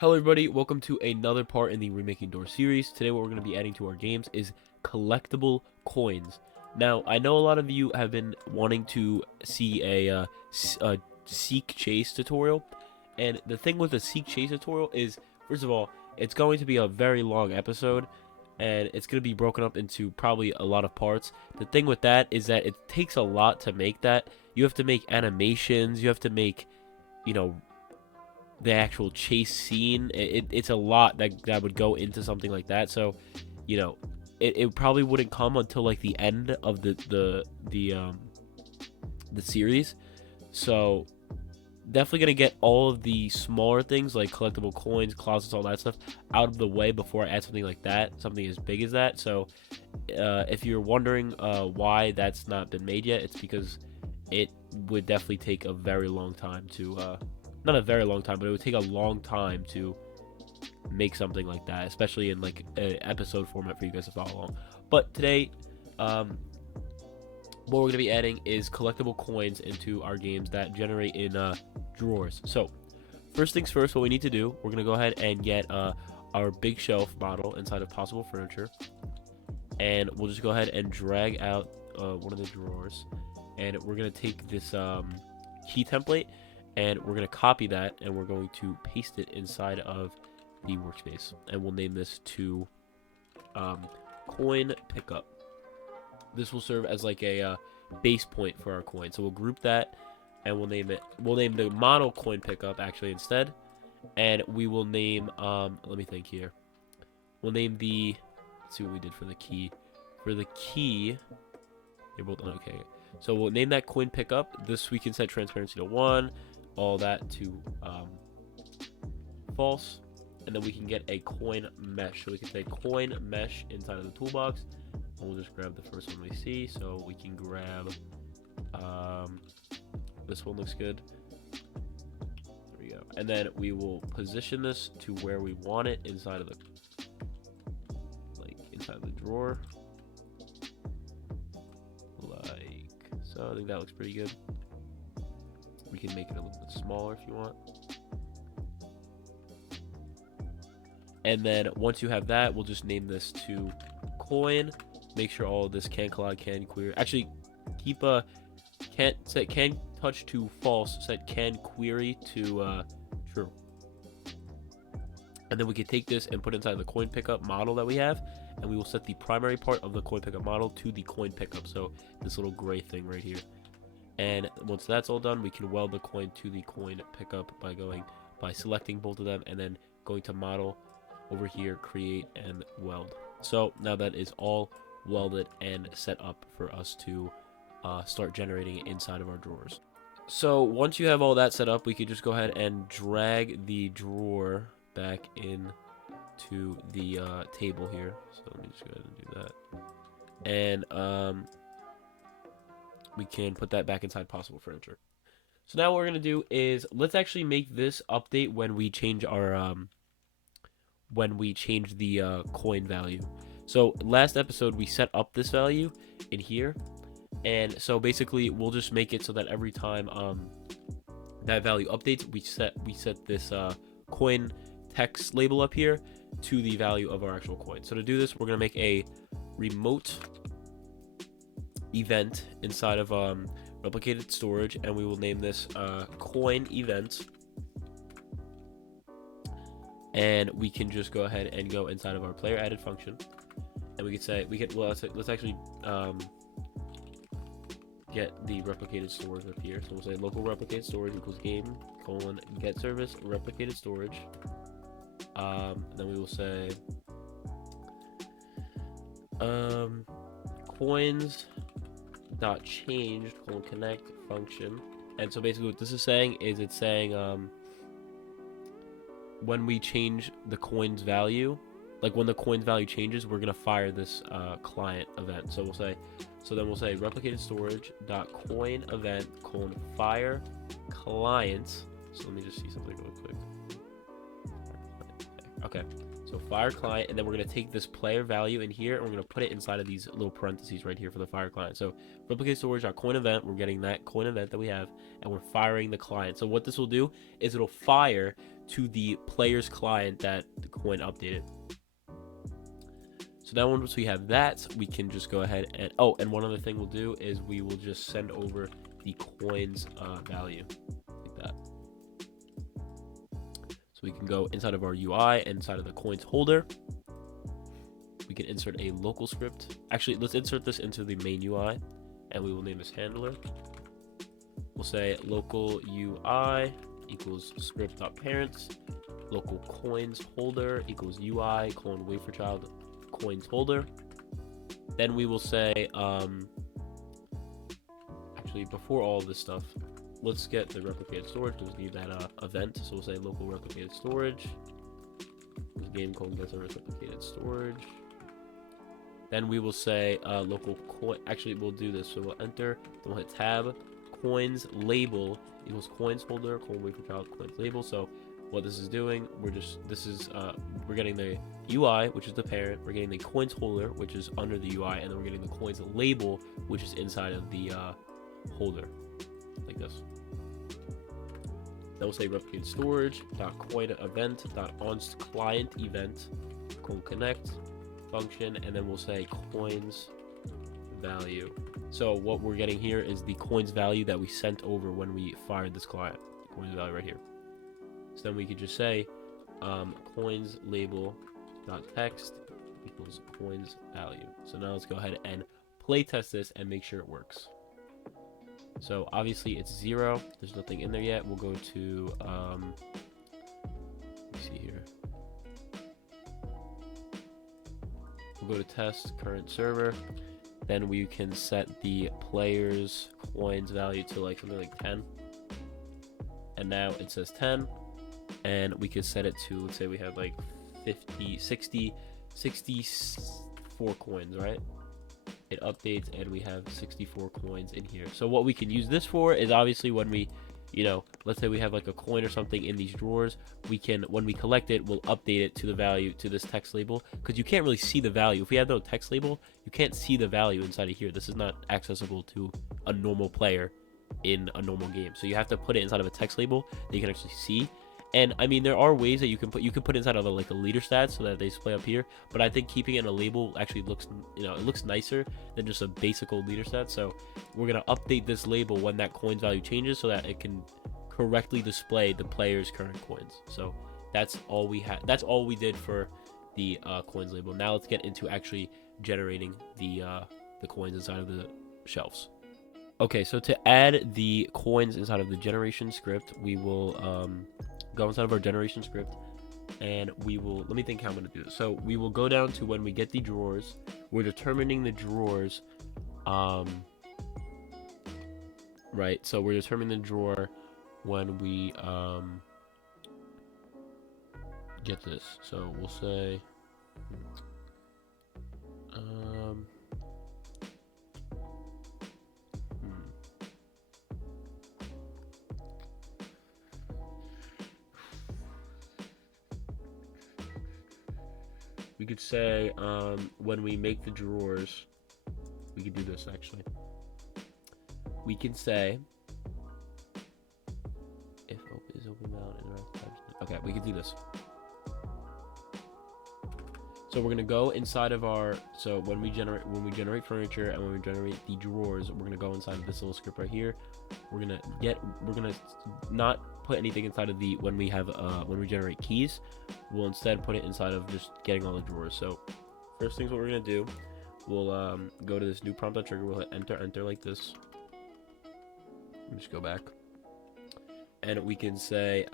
Hello everybody, welcome to another part in the Remaking Door series. Today what we're going to be adding to our games is collectible coins. Now, I know a lot of you have been wanting to see a seek chase tutorial, and the thing with a seek chase tutorial is, first of all, it's going to be a very long episode, and it's going to be broken up into probably a lot of parts. The thing with that is that it takes a lot to make that. You have to make animations, you have to make, you know, the actual chase scene. It's a lot that would go into something like that. So, it probably wouldn't come until like the end of the series. So definitely gonna get all of the smaller things like collectible coins, closets, all that stuff out of the way before I add something like that, something as big as that. So if you're wondering why that's not been made yet, it's because it would definitely take a very long time to not a very long time, but it would take a long time to make something like that, especially in like an episode format for you guys to follow along. But today, what we're going to be adding is collectible coins into our games that generate in drawers. So first things first, what we need to do, we're going to go ahead and get our big shelf model inside of Possible Furniture, and we'll just go ahead and drag out one of the drawers, and we're going to take this key template, and we're going to copy that, and we're going to paste it inside of the workspace, and we'll name this to coin pickup. This will serve as like a base point for our coin. So we'll group that, and we'll name the model coin pickup actually instead, and we will name let me think here. We'll name the, let's see what we did for the key. For the key, they're both okay. So we'll name that coin pickup. This we can set transparency to 1. All that to false, and then we can get a coin mesh. So we can say coin mesh inside of the toolbox, and we'll just grab the first one we see. So we can grab this one, looks good. There we go. And then we will position this to where we want it inside of the drawer, like so. I think that looks pretty good. We can make it a little bit smaller if you want. And then once you have that, we'll just name this to coin. Make sure all of this can collide, can query. Actually, keep set can touch to false, set can query to true. And then we can take this and put inside the coin pickup model that we have, and we will set the primary part of the coin pickup model to the coin pickup. So this little gray thing right here. And once that's all done, we can weld the coin to the coin pickup by selecting both of them, and then going to model over here, create and weld. So now that is all welded and set up for us to start generating it inside of our drawers. So once you have all that set up, we could just go ahead and drag the drawer back in to the table here. So let me just go ahead and do that. And we can put that back inside Possible Furniture. So now what we're gonna do is let's actually make this update when we change our the coin value. So last episode we set up this value in here, and so basically we'll just make it so that every time that value updates, we set this coin text label up here to the value of our actual coin. So to do this, we're gonna make a remote event inside of replicated storage, and we will name this coin event, and we can just go ahead and go inside of our player added function, and we could say let's actually get the replicated storage up here. So we'll say local replicated storage equals game colon get service replicated storage, then we will say coins dot changed colon connect function. And so basically what this is saying is it's saying when we change the coin's value, like when the coin's value changes, we're gonna fire this client event. So then we'll say replicated storage dot coin event colon fire client. So let me just see something real quick. Okay, so fire client, and then we're going to take this player value in here, and we're going to put it inside of these little parentheses right here for the fire client. So replicate storage.coin event, we're getting that coin event that we have, and we're firing the client. So what this will do is it'll fire to the player's client that the coin updated. So now once we have that, we can just go ahead and, oh, and one other thing we'll do is we will just send over the coin's value, like that. So we can go inside of our UI, inside of the coins holder. We can insert a local script. Actually, let's insert this into the main UI, and we will name this handler. We'll say local UI equals script.parents, local coins holder equals UI colon wait for child coins holder. Then we will say, actually, before all this stuff, let's get the replicated storage because we need that event. So we'll say local replicated storage. This game colon gets a replicated storage. Then we will say local coin. Actually, we'll do this. So we'll enter. Then we'll hit tab. Coins label equals coins holder colon wait for child coins label. So what this is doing, we're getting the UI, which is the parent. We're getting the coins holder, which is under the UI, and then we're getting the coins label, which is inside of the holder, like this. Then we'll say replicated storage dot coin event dot on client event colon connect function, and then we'll say coins value. So what we're getting here is the coins value that we sent over when we fired this client. Coins value right here. So then we could just say coins label dot text equals coins value. So now let's go ahead and play test this and make sure it works. So obviously it's 0. There's nothing in there yet. We'll go to let me see here. We'll go to test current server. Then we can set the player's coins value to like something like 10. And now it says 10. And we could set it to, let's say we have like 64 coins, right? It updates and we have 64 coins in here. So what we can use this for is obviously when we, let's say we have like a coin or something in these drawers, we can, when we collect it, we'll update it to the value, to this text label, because you can't really see the value. If we have no text label, you can't see the value inside of here. This is not accessible to a normal player in a normal game. So you have to put it inside of a text label that you can actually see. And I mean, there are ways that you can put inside of like a leader stat so that they display up here, but I think keeping it in a label actually looks, it looks nicer than just a basic old leader stat. So we're gonna update this label when that coins value changes so that it can correctly display the player's current coins. So that's all we had. That's all we did for the coins label. Now let's get into actually generating the coins inside of the shelves. Okay, so to add the coins inside of the generation script, we will go inside of our generation script, and we will, let me think how I'm going to do this. So we will go down to when we get the drawers. We're determining the drawers, right? So we're determining the drawer when we get this. So we'll say we could say when we make the drawers, we could do this actually. We can say if is open bound okay, we could do this. So we're gonna go inside of our, so when we generate furniture and when we generate the drawers, we're gonna go inside of this little script right here. We're gonna not put anything inside of the when we generate keys. We'll instead put it inside of just getting all the drawers. So first things what we're gonna do, we'll go to this new prompt.trigger. We'll hit enter like this. Let me just go back, and we can say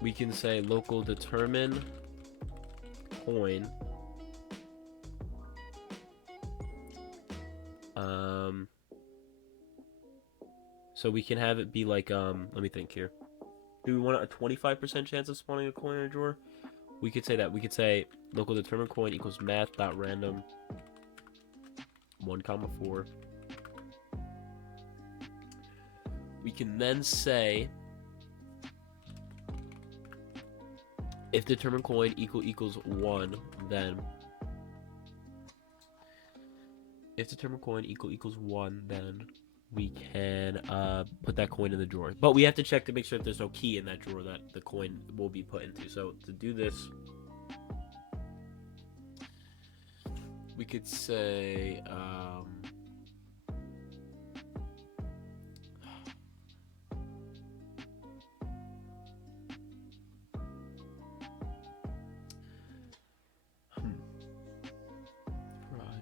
we can say local determine coin so we can have it be like let me think here. Do we want a 25% chance of spawning a coin in a drawer? We could say that. We could say local determine coin equals math.random 1, 4. we can then say if determine coin equals 1, then if determine coin equals 1, then we can put that coin in the drawer. But we have to check to make sure that there's no key in that drawer that the coin will be put into. So to do this, we could say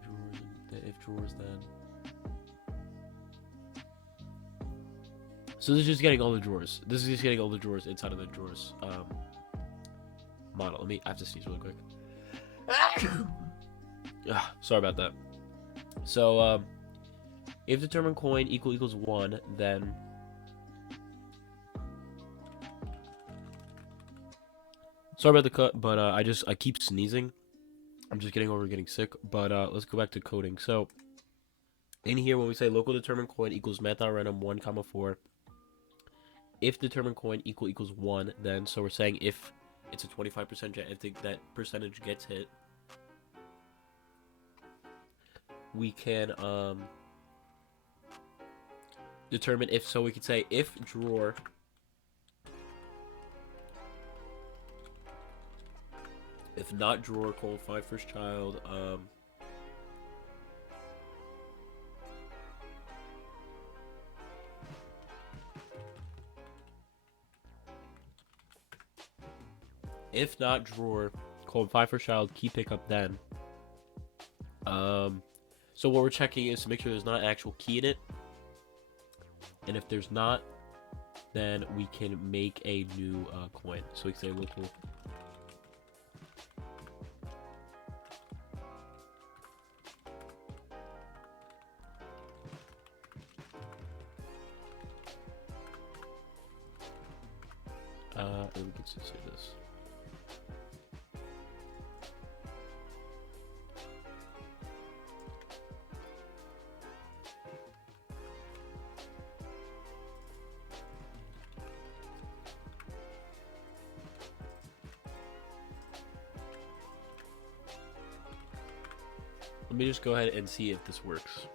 drawers and if drawers then. So this is just getting all the drawers. This is just getting all the drawers inside of the drawers model. I have to sneeze really quick. Sorry about that. So if determine coin equals 1, then sorry about the cut, but I keep sneezing. I'm just getting over getting sick. But let's go back to coding. So in here, when we say local determine coin equals math.random 1, 4, if determine coin equals 1, then so we're saying if it's a 25% chance, if that percentage gets hit, we can determine if, so we could say if drawer if not drawer find first child if not drawer find first child key pickup then so what we're checking is to make sure there's not an actual key in it, and if there's not, then we can make a new coin. So we can say local and we can just say this. Let me just go ahead and see if this works.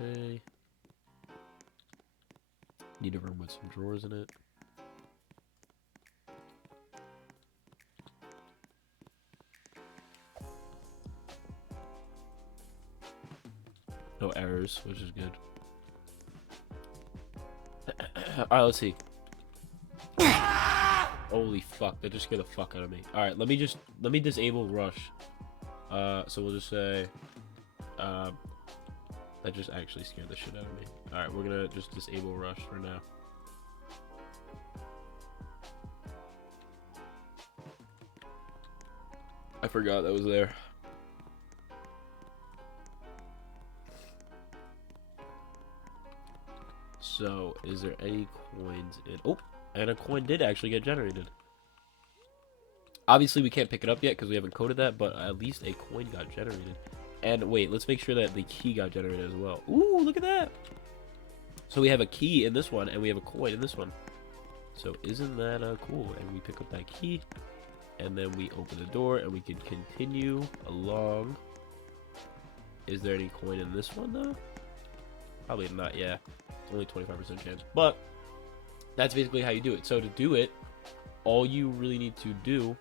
Okay. Need a room with some drawers in it. No errors, which is good. Alright, let's see. Holy fuck, that just scared the fuck out of me. Alright, let me disable rush. So we'll just say that just actually scared the shit out of me. Alright, we're gonna just disable rush for now. I forgot that was there. So, is there any coins in... Oh, and a coin did actually get generated. Obviously, we can't pick it up yet because we haven't coded that, but at least a coin got generated. And wait, let's make sure that the key got generated as well. Ooh, look at that! So we have a key in this one, and we have a coin in this one. So isn't that cool? And we pick up that key, and then we open the door, and we can continue along. Is there any coin in this one, though? Probably not, yeah. Only 25% chance. But that's basically how you do it. So to do it, all you really need to do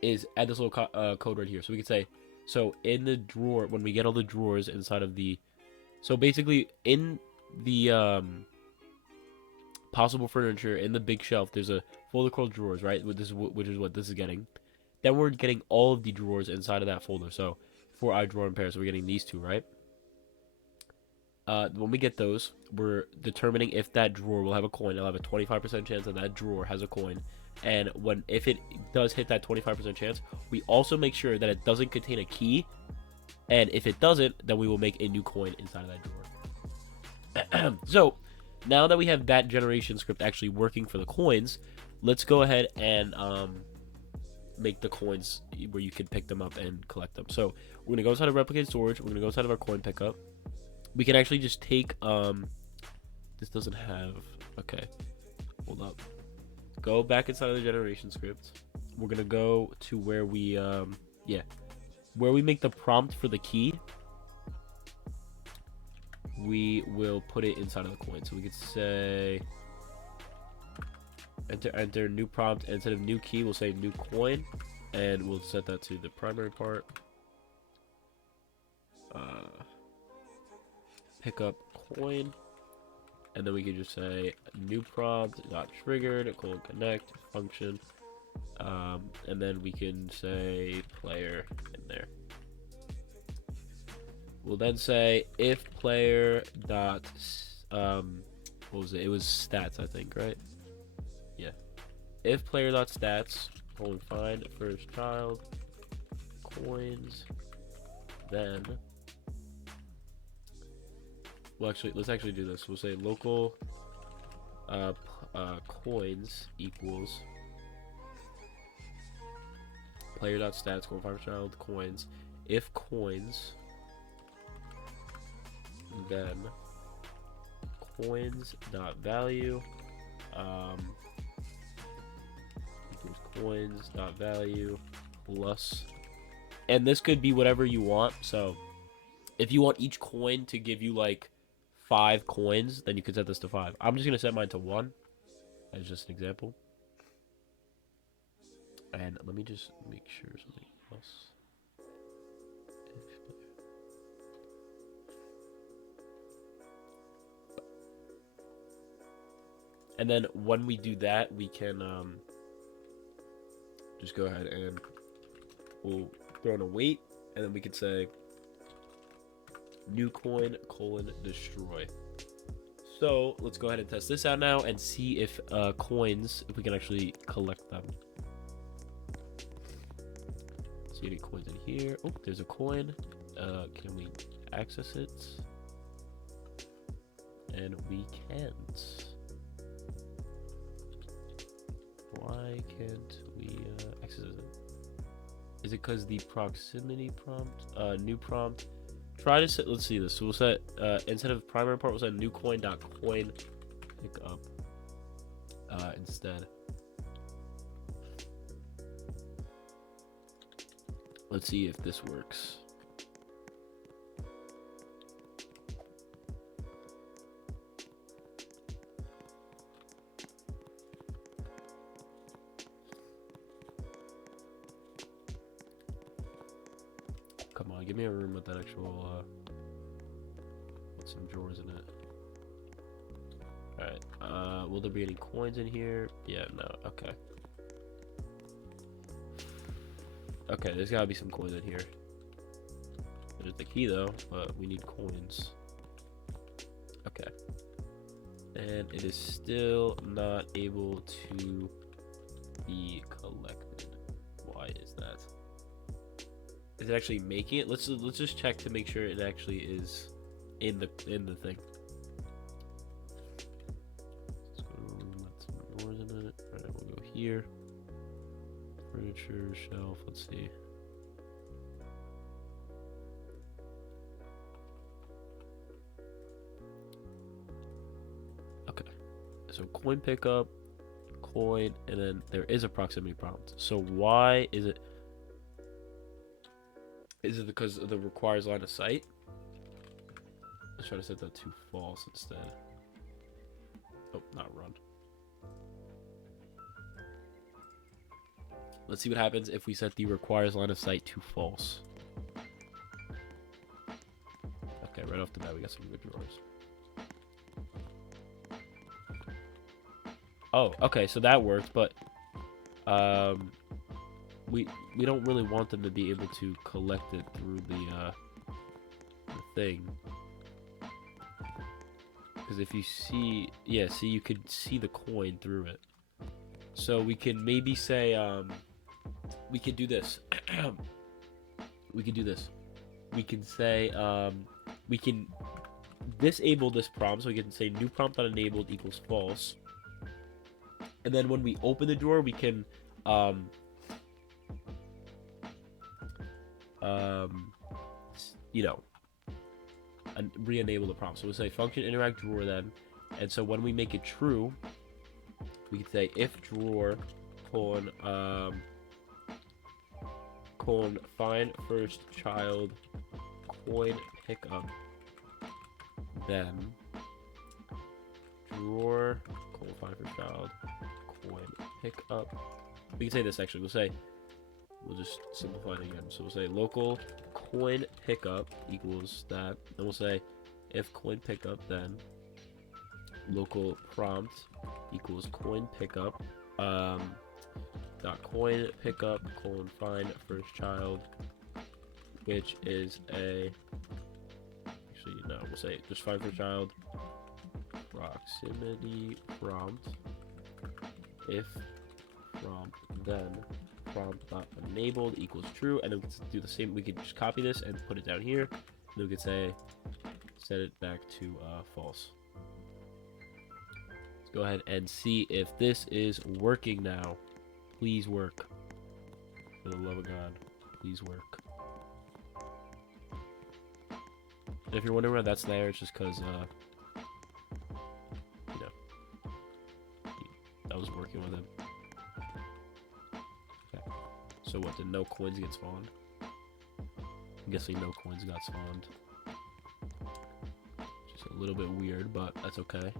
is add this little code right here. So we could say, so in the drawer, when we get all the drawers inside of the... So basically, in the possible furniture, in the big shelf, there's a folder called drawers, right? Which is what this is getting. Then we're getting all of the drawers inside of that folder. So for our drawer and pair, so we're getting these two, right? When we get those, we're determining if that drawer will have a coin. It'll have a 25% chance that that drawer has a coin. And if it does hit that 25% chance, we also make sure that it doesn't contain a key. And if it doesn't, then we will make a new coin inside of that drawer. So, now that we have that generation script actually working for the coins, let's go ahead and make the coins where you can pick them up and collect them. So we're gonna go inside of replicated storage. We're gonna go inside of our coin pickup. We can actually just take this doesn't have, okay, hold up. Go back inside of the generation script. We're gonna go to where we where we make the prompt for the key. We will put it inside of the coin. So we could say enter new prompt. Instead of new key, we'll say new coin, and we'll set that to the primary part. Pick up coin, and then we can just say new prompt dot triggered connect function, and then we can say player in there. We'll then say if player dot what was it? It was stats, I think, right? Yeah. If player dot stats find first child coins, then let's actually do this. We'll say local coins equals player dot stats find first child coins. If coins, then coins dot value equals coins dot value plus, and this could be whatever you want. So if you want each coin to give you like 5 coins, then you could set this to 5. I'm just gonna set mine to 1 as just an example. And let me just make sure something else. And then when we do that, we can just go ahead and we'll throw in a wait, and then we can say new coin destroy. So let's go ahead and test this out now and see if coins, if we can actually collect them. See any coins in here? Oh, there's a coin. Can we access it? And we can't. Why can't we access it? Is it because the proximity prompt? New prompt. Try to set. Let's see this. So we'll set instead of primary part, we'll set new coin dot coin pick up instead. Let's see if this works. Come on, give me a room with that actual, with some drawers in it. Alright, will there be any coins in here? Yeah, no, okay. Okay, there's gotta be some coins in here. There's the key though, but we need coins. Okay. And it is still not able to be collected. Why is that? Is it actually making it? Let's just check to make sure it actually is in the thing. Let's go to a room with some doors in it. Alright, we'll go here. Furniture, shelf, let's see. Okay. So coin pickup, coin, and then there is a proximity prompt. So why is it? Is it because of the requires line of sight? Let's try to set that to false instead. Oh, not run. Let's see what happens if we set the requires line of sight to false. Okay, right off the bat, we got some good drawers. Oh, okay, so that worked, but we don't really want them to be able to collect it through the thing. Because if you see, yeah, see, you could see the coin through it. So we can maybe say, we could do this. We could do this. We can say, we can disable this prompt. So we can say new prompt enabled equals false. And then when we open the drawer, we can, you know, re-enable the prompt. So we'll say function interact drawer then, and so when we make it true, we can say if drawer colon find first child coin pickup, then drawer colon find first child coin pickup. We can say this actually. We'll just simplify it again. So we'll say local coin pickup equals that. Then we'll say if coin pickup, then local prompt equals coin pickup dot coin pickup colon find first child, which is actually no, we'll say just find first child proximity prompt if prompt then prompt not enabled equals true, and then we can do the same. We could just copy this and put it down here, and then we could say set it back to false. Let's go ahead and see if this is working now. Please work, for the love of God, please work. And if you're wondering why that's there, it's just because you know, I was working with him. So what, did no coins get spawned? I'm guessing no coins got spawned. Just a little bit weird, but that's okay.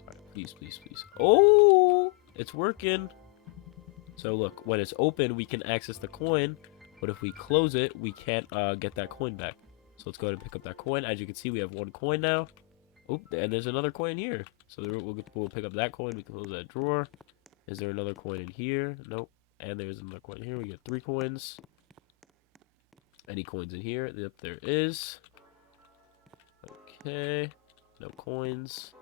Alright, please, please, please. Oh! It's working! So look, when it's open, we can access the coin, but if we close it, we can't get that coin back. So let's go ahead and pick up that coin. As you can see, we have one coin now. Oh, and there's another coin here. So we'll pick up that coin. We can close that drawer. Is there another coin in here? Nope. And there's another coin here. We get 3 coins. Any coins in here? Yep, there is. Okay. No coins.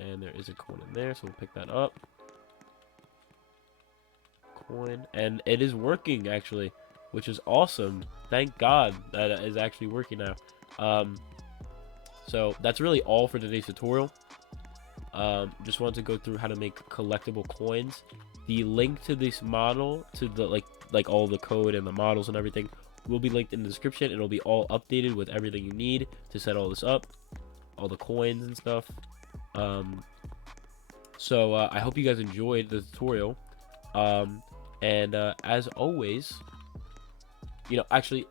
And there is a coin in there, so we'll pick that up. Coin. And it is working, actually, which is awesome. Thank God that it is actually working now. So that's really all for today's tutorial. Just wanted to go through how to make collectible coins. The link to this model, to the like all the code and the models and everything, will be linked in the description. It'll be all updated with everything you need to set all this up, all the coins and stuff. So I hope you guys enjoyed the tutorial. And as always, you know, actually,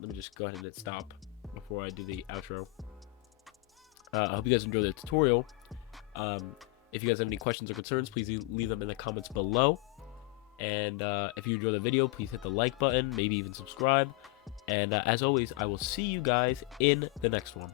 let me just go ahead and hit stop before I do the outro. I hope you guys enjoyed the tutorial. If you guys have any questions or concerns, please leave them in the comments below. And if you enjoyed the video, please hit the like button, maybe even subscribe. And as always, I will see you guys in the next one.